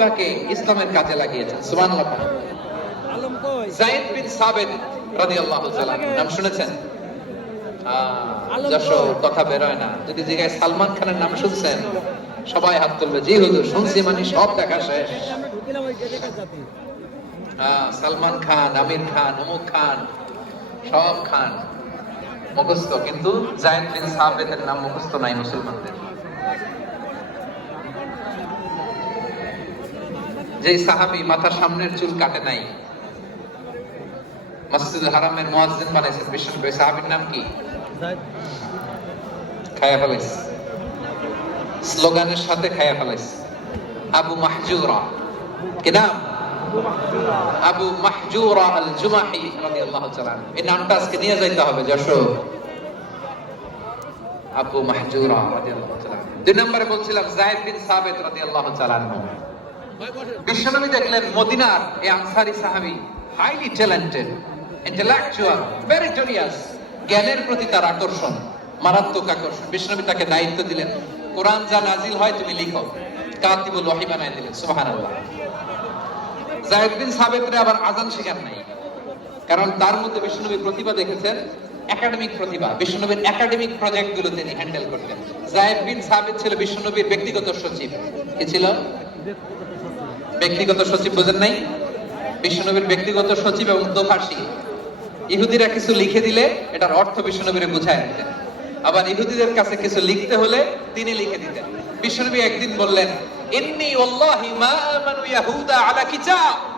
তাকে ইসলামের কাজে লাগিয়েছেন কই জায়েদ বিন সাবিত রাদিয়াল্লাহু তাআলা নাম শুনেছেন? যশোর কথা বেরোয় না। যদি জিগায় সালমান খানের নাম শুনছেন, সবাই হাত তুলবে। জি হুজুর, শুনছি মানে সব দেখা শেষ। সালমান খান, আমির খান, অমুক খান, সব খান মুখস্থ। কিন্তু জায়েদ বিন সাবিতের নাম মুখস্থ নাই মুসলমানদের। যে সাহাবী মাথার সামনের চুল কাটে নাই মসজিদ হারামের মুয়াজ্জিন বানাইছেন বিশ্বনবী সাহাবীর নাম কি? খায়া ফেলাইস স্লোগানের সাথে খায়া ফেলাইস আবু মাহজুরা। কি নাম? আবু মাহজুরা আল জুমাহি রাদিয়াল্লাহু তাআলা এই নামটা আজকে নিয়ে যাইতে হবে যশোর আবু মাহজুরা রাদিয়াল্লাহু তাআলা দুই নম্বরে বলছিলাম জায়েদ বিন সাবিত রাদিয়াল্লাহু তাআলা। বিশ্বনবী দেখলেন মদিনার আনসারি সাহাবী হাইলি ট্যালেন্টেড ইন্টেলেকচুয়াল জ্ঞানের প্রতি তার আকর্ষণ, মারাত্মক আকর্ষণ। বিশ্বনবী তাকে দায়িত্ব দিলেন, কোরআন যা নাজিল হয় তুমি লিখো, কাতিবুল ওয়াহি বানায় দিলেন, সুবহানাল্লাহ। বিন আবার আজান শেখার নাই, কারণ তার মধ্যে বিশ্বনবী প্রতিভা দেখেছেন, একাডেমিক প্রতিভা। বিশ্বনবীর একাডেমিক প্রজেক্টগুলো তিনি হ্যান্ডেল করতেন। জায়েদ বিন সাবিত ছিল বিশ্বনবীর ব্যক্তিগত সচিব। কি ছিল? ব্যক্তিগত সচিব বোঝেন নাই? বিশ্বনবীর ব্যক্তিগত সচিব এবং দোভাষী ইহুদিরা কিছু লিখে দিলে এটার অর্থ বিশ্বনবীর বুঝায় দিতেন। আবার ইহুদিদের কাছে কিছু লিখতে হলে তিনি লিখে দিতেন। বিশ্বনবী একদিন বললেন, ইন্নি ওয়াল্লাহি মা আমানু ইয়াহুদা আলা কিতাব।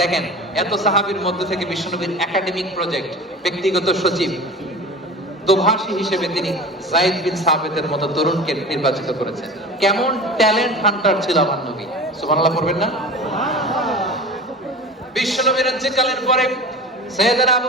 দেখেন, এত সাহাবির মধ্য থেকে বিশ্বনবীর একাডেমিক প্রজেক্ট ব্যক্তিগত সচিব, দোভাষী হিসেবে তিনি সাইদ বিন সাবেদের মতো তরুণকে নির্বাচিত করেছেন। কেমন ট্যালেন্ট হান্টার ছিল আমার নবী? সুবহানাল্লাহ পড়বেন না? বিশ্বনবীর রাজ্যকালের পরে সৈয়দনা আবু